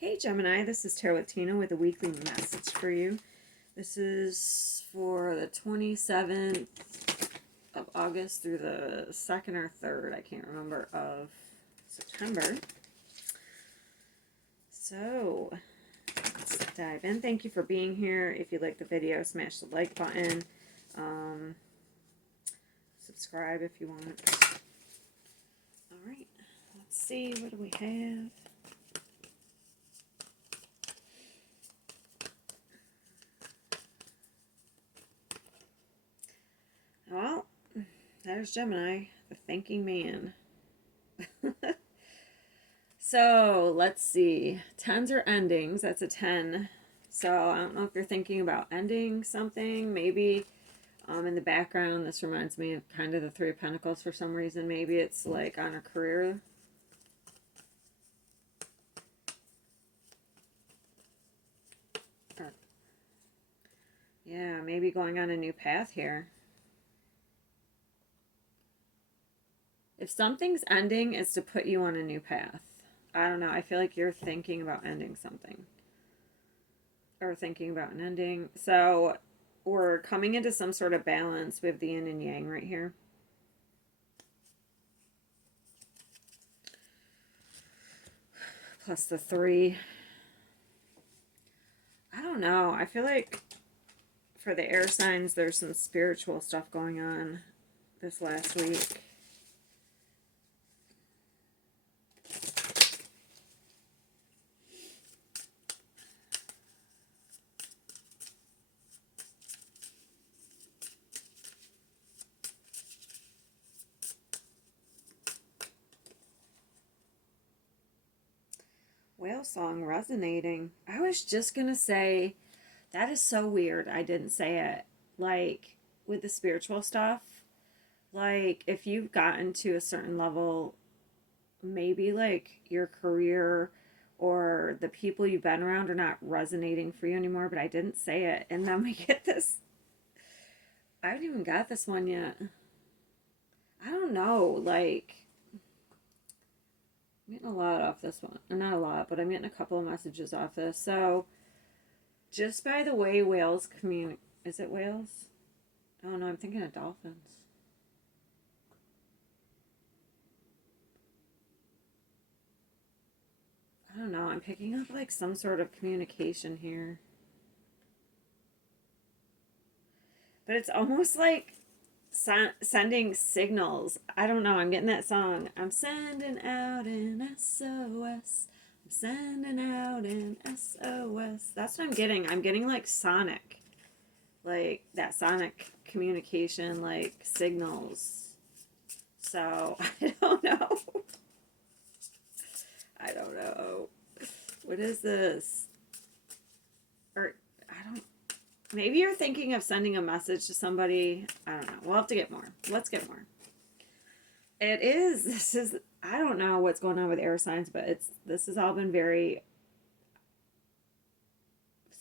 Hey Gemini, this is Tarot with Tina with a weekly message for you. This is for the 27th of August through the 2nd or 3rd, I can't remember, of September. So, let's dive in. Thank you for being here. If you like the video, smash the like button. Subscribe if you want. Alright, let's see, what do we have? Well, there's Gemini, the thinking man. So, let's see. Tens are endings. That's a 10. So, I don't know if you're thinking about ending something. Maybe in the background, this reminds me of kind of the Three of Pentacles for some reason. Maybe it's like on a career. Yeah, maybe going on a new path here. If something's ending, it's to put you on a new path. I don't know. I feel like you're thinking about ending something. Or thinking about an ending. So, we're coming into some sort of balance with the yin and yang right here. Plus the 3. I don't know. I feel like for the air signs, there's some spiritual stuff going on this last week. Whale song resonating. I was just going to say, that is so weird. I didn't say it. Like, with the spiritual stuff, like, if you've gotten to a certain level, maybe, like, your career or the people you've been around are not resonating for you anymore, but I didn't say it. And then we get this. I haven't even got this one yet. I don't know, like, I'm getting a lot off this one. Not a lot, but I'm getting a couple of messages off this. So, just by the way whales communicate. Is it whales? Oh no, I'm thinking of dolphins. I don't know. I'm picking up like some sort of communication here. But it's almost like sending signals. I don't know. I'm getting that song. I'm sending out an S.O.S. I'm sending out an S.O.S. That's what I'm getting. I'm getting like sonic. Like that sonic communication, like signals. So, I don't know. I don't know. What is this? Or, I don't. Maybe you're thinking of sending a message to somebody. I don't know. We'll have to get more. Let's get more. It is. This is. I don't know what's going on with air signs, but this has all been very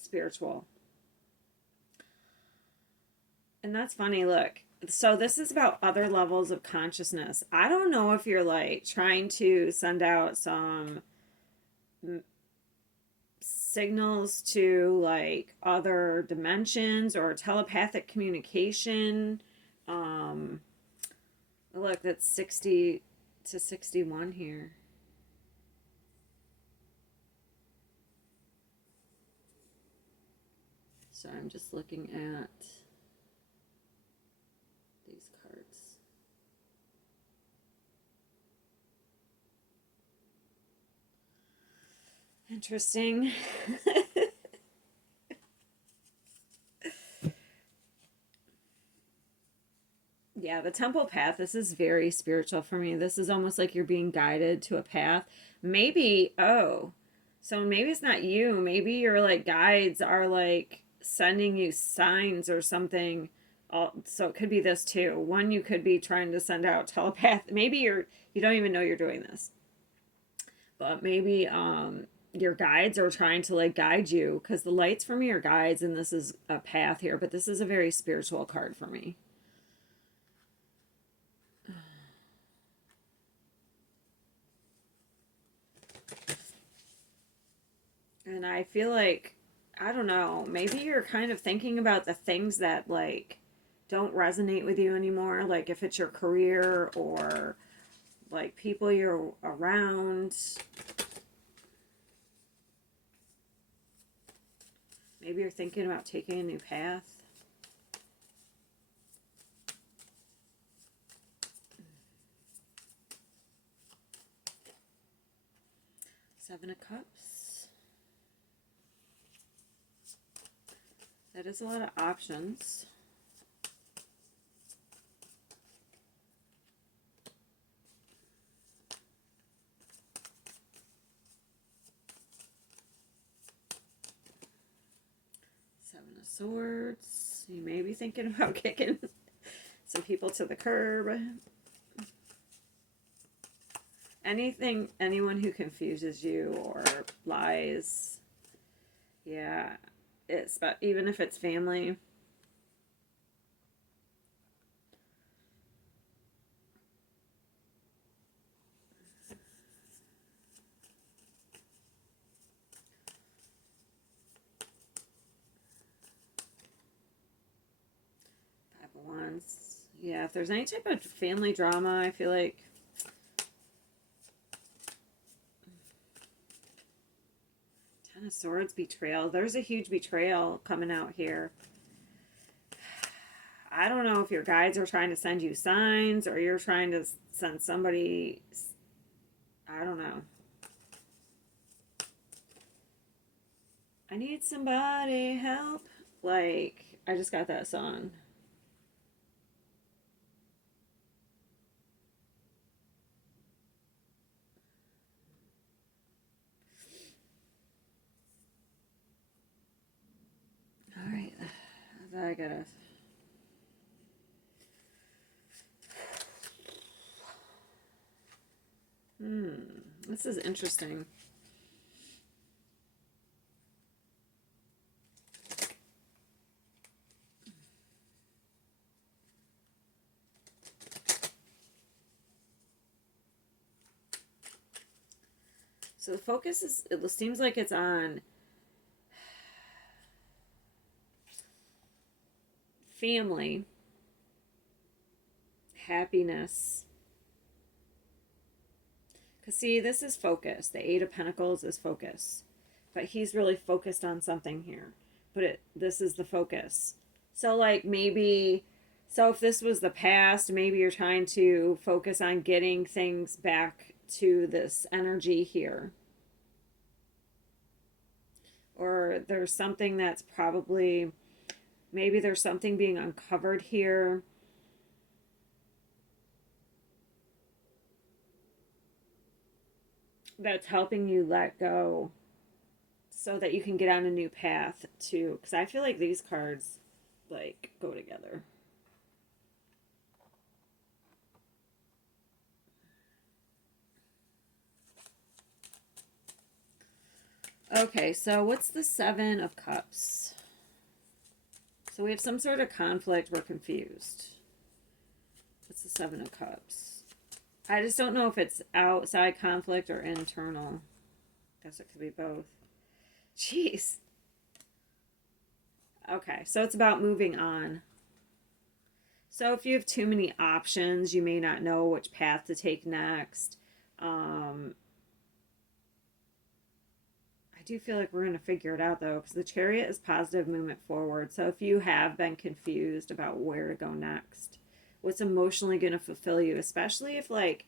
spiritual. And that's funny. Look. So this is about other levels of consciousness. I don't know if you're like trying to send out some signals to like other dimensions or telepathic communication. Look, that's 60 to 61 here. So I'm just looking at these cards. Interesting. Yeah, the temple path, this is very spiritual for me. This is almost like you're being guided to a path. Maybe, oh, so maybe it's not you. Maybe your like guides are like sending you signs or something. So it could be this too. One, you could be trying to send out telepath. Maybe you don't even know you're doing this. But maybe your guides are trying to like guide you, because the lights for me are guides and this is a path here, but this is a very spiritual card for me. I feel like, I don't know, maybe you're kind of thinking about the things that like don't resonate with you anymore. Like if it's your career or like people you're around. Maybe you're thinking about taking a new path. Seven of Cups. That is a lot of options. Seven of Swords. You may be thinking about kicking some people to the curb. Anyone who confuses you or lies. Yeah, even if it's family. Five of Wands. Yeah, if there's any type of family drama, I feel like Ten of Swords, betrayal. There's a huge betrayal coming out here. I don't know if your guides are trying to send you signs or you're trying to send somebody. I don't know. I need somebody help. Like, I just got that song. All right. I gotta. This is interesting. So the focus is, it seems like it's on family, happiness. Because see, this is focus. The Eight of Pentacles is focus. But he's really focused on something here. But this is the focus. So like maybe, so if this was the past, maybe you're trying to focus on getting things back to this energy here. Or there's something that's probably, maybe there's something being uncovered here. That's helping you let go so that you can get on a new path too. Because I feel like these cards like go together. Okay, so what's the Seven of Cups? So we have some sort of conflict. We're confused. What's the Seven of Cups? I just don't know if it's outside conflict or internal. Guess it could be both. Jeez. Okay, so it's about moving on. So if you have too many options, you may not know which path to take next. I do feel like we're going to figure it out though, because the Chariot is positive movement forward. So if you have been confused about where to go next, what's emotionally going to fulfill you, especially if like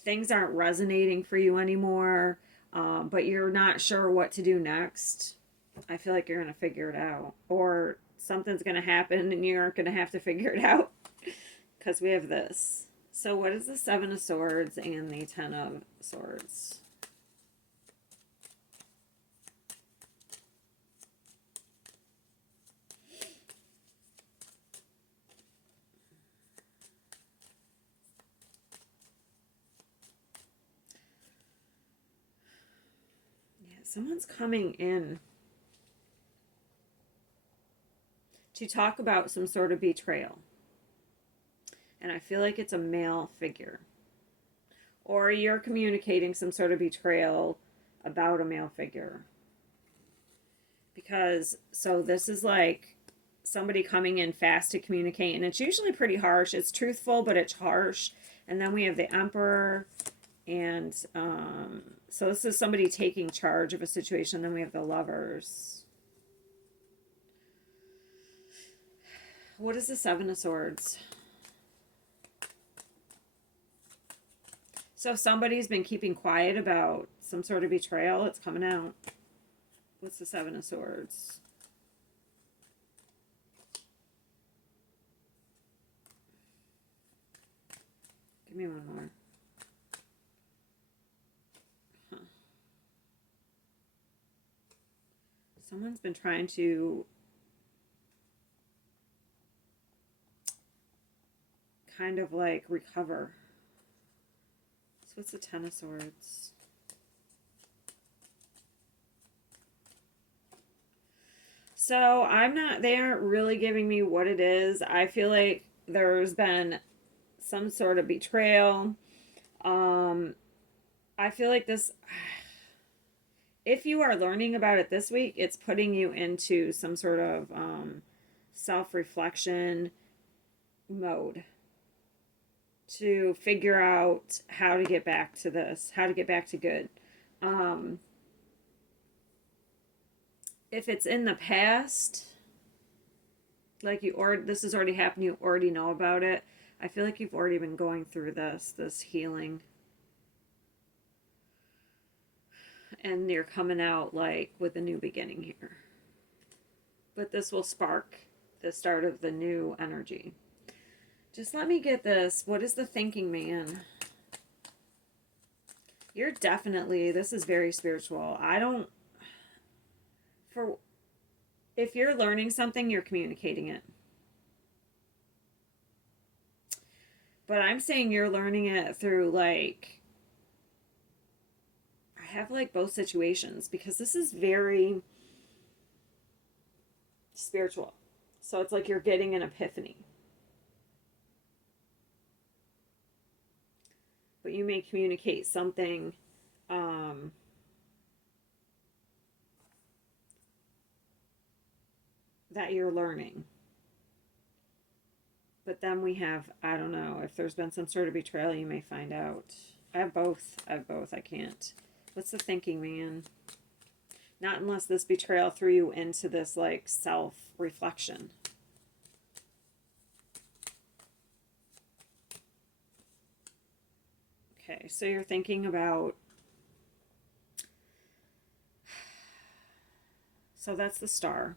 things aren't resonating for you anymore, but you're not sure what to do next, I feel like you're going to figure it out. Or something's going to happen and you aren't going to have to figure it out because we have this. So what is the Seven of Swords and the Ten of Swords? Yeah, someone's coming in to talk about some sort of betrayal. And I feel like it's a male figure. Or you're communicating some sort of betrayal about a male figure. Because, so this is like somebody coming in fast to communicate, and it's usually pretty harsh. It's truthful, but it's harsh. And then we have the Emperor, and so this is somebody taking charge of a situation. Then we have the Lovers. What is the Seven of Swords? So if somebody's been keeping quiet about some sort of betrayal, it's coming out. What's the Seven of Swords? Give me one more. Huh. Someone's been trying to kind of like recover. So what's the Ten of Swords? So I'm not, they aren't really giving me what it is. I feel like there's been some sort of betrayal. I feel like this, if you are learning about it this week, it's putting you into some sort of self reflection mode to figure out how to get back to this, how to get back to good. Um, if it's in the past, like you, or this has already happened, you already know about it. I feel like you've already been going through this healing, and you're coming out like with a new beginning here. But this will spark the start of the new energy. Just let me get this. What is the thinking man? You're definitely, this is very spiritual. I don't, for, if you're learning something, you're communicating it. But I'm saying you're learning it through like, I have like both situations because this is very spiritual. So it's like you're getting an epiphany. But you may communicate something that you're learning. But then we have, I don't know, if there's been some sort of betrayal, you may find out. I have both. I have both. I can't. What's the thinking man? Not unless this betrayal threw you into this like self reflection. Okay, so you're thinking about. So that's the Star.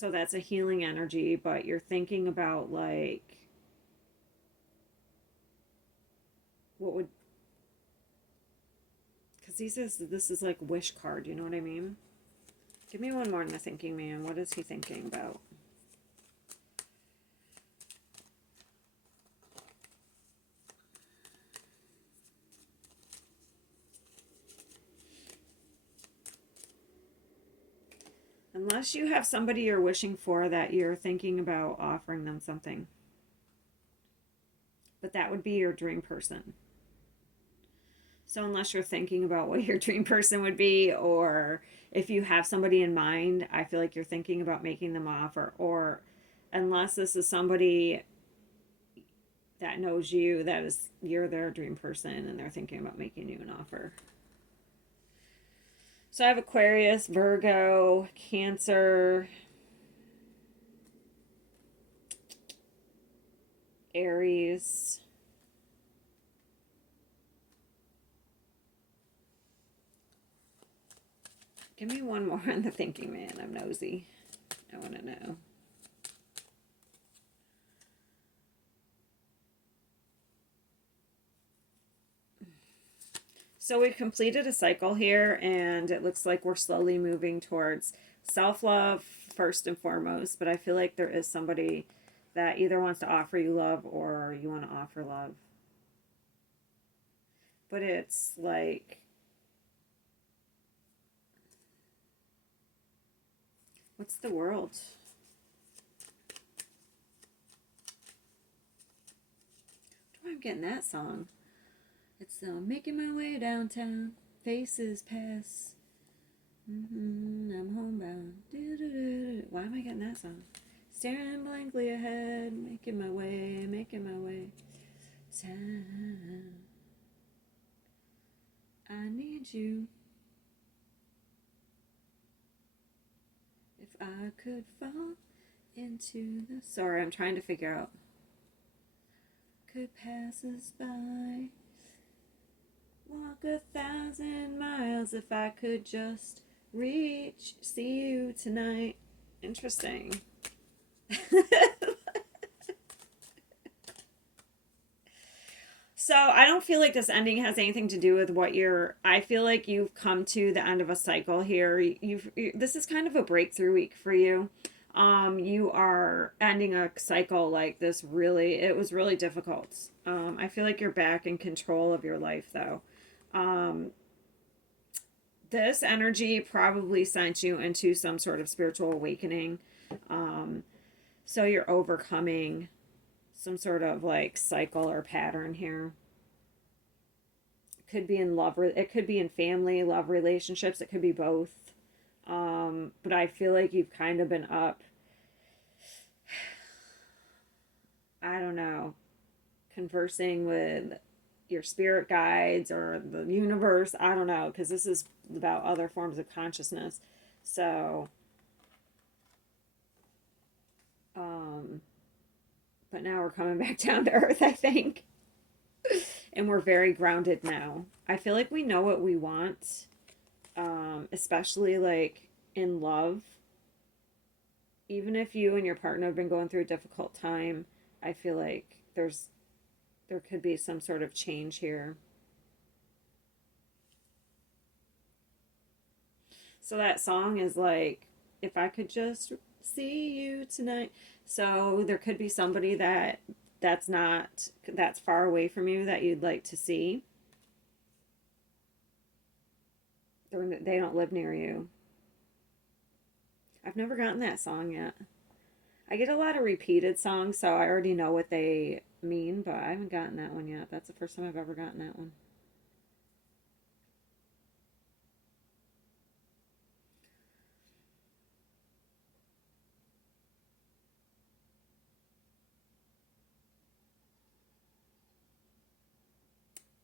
So that's a healing energy, but you're thinking about like what would, because this is like wish card, you know what I mean? Give me one more in the thinking man. What is he thinking about? Unless you have somebody you're wishing for that you're thinking about offering them something. But that would be your dream person. So unless you're thinking about what your dream person would be, or if you have somebody in mind, I feel like you're thinking about making them an offer. Or unless this is somebody that knows you, that is, you're their dream person and they're thinking about making you an offer. So I have Aquarius, Virgo, Cancer, Aries. Give me one more on the thinking man. I'm nosy. I want to know. So we've completed a cycle here, and it looks like we're slowly moving towards self-love first and foremost, but I feel like there is somebody that either wants to offer you love or you want to offer love. But it's like, what's the world? I'm getting that song. It's making my way downtown. Faces pass. I'm homebound. Doo-doo-doo. Why am I getting that song? Staring blankly ahead, making my way, making my way. Time. I need you. If I could fall into the. Sorry, I'm trying to figure out. Could pass us by. Walk 1,000 miles if I could just reach. See you tonight. Interesting. So I don't feel like this ending has anything to do with what you're. I feel like you've come to the end of a cycle here. This is kind of a breakthrough week for you. You are ending a cycle like this. Really, it was really difficult. I feel like you're back in control of your life though. Um, this energy probably sent you into some sort of spiritual awakening. Um, so you're overcoming some sort of like cycle or pattern here. It could be in love, it could be in family, love relationships, it could be both. But I feel like you've kind of been up, I don't know, conversing with your spirit guides or the universe. I don't know, because this is about other forms of consciousness. So, um, but now we're coming back down to earth, I think. And we're very grounded now. I feel like we know what we want, especially like in love. Even if you and your partner have been going through a difficult time, I feel like there could be some sort of change here. So that song is like, if I could just see you tonight. So there could be somebody that's far away from you that you'd like to see. They don't live near you. I've never gotten that song yet. I get a lot of repeated songs, so I already know what they mean, but I haven't gotten that one yet. That's the first time I've ever gotten that one.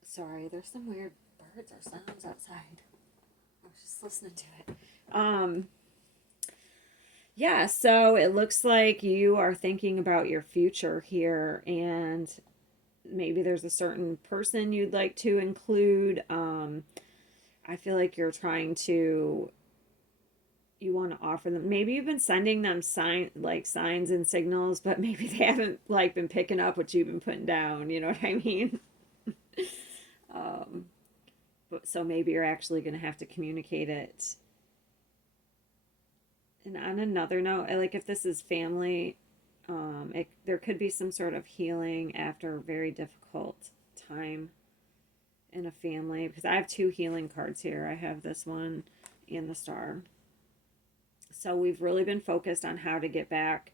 Sorry, there's some weird birds or sounds outside. I was just listening to it. Yeah, so it looks like you are thinking about your future here, and maybe there's a certain person you'd like to include. I feel like you're trying to, you want to offer them. Maybe you've been sending them signs and signals, but maybe they haven't like been picking up what you've been putting down. You know what I mean? um, but so maybe you're actually going to have to communicate it. And on another note, like if this is family, there could be some sort of healing after a very difficult time in a family, because I have two healing cards here. I have this one and the star. So we've really been focused on how to get back.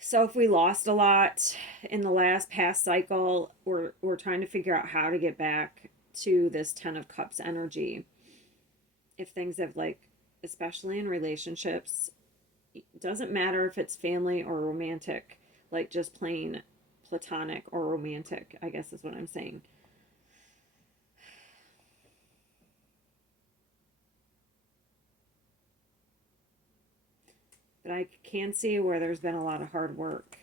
So if we lost a lot in the last past cycle, we're trying to figure out how to get back to this 10 of Cups energy. If things have like, especially in relationships, it doesn't matter if it's family or romantic, like just plain platonic or romantic, I guess is what I'm saying. But I can see where there's been a lot of hard work,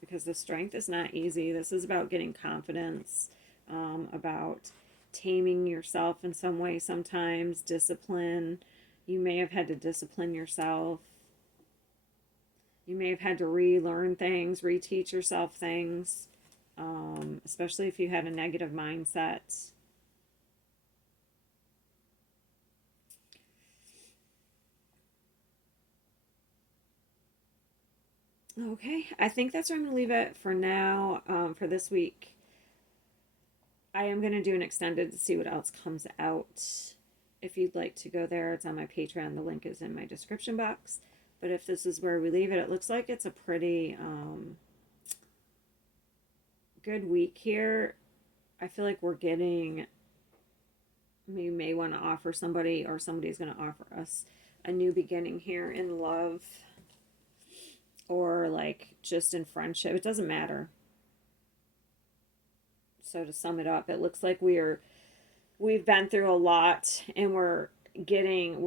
because the strength is not easy. This is about getting confidence, about taming yourself in some way sometimes, discipline. You may have had to discipline yourself. You may have had to relearn things, reteach yourself things, especially if you had a negative mindset. Okay, I think that's where I'm going to leave it for now, for this week. I am going to do an extended to see what else comes out. If you'd like to go there, it's on my Patreon. The link is in my description box. But if this is where we leave it, it looks like it's a pretty good week here. I feel like we're getting We may want to offer somebody, or somebody's going to offer us a new beginning here in love, or like just in friendship. It doesn't matter. So to sum it up, it looks like we've been through a lot, and we're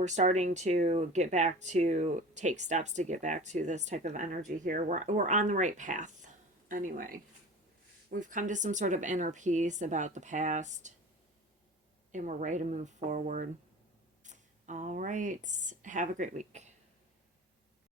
starting to get back to take steps to get back to this type of energy here. We're on the right path. Anyway, we've come to some sort of inner peace about the past, and we're ready to move forward. All right. Have a great week.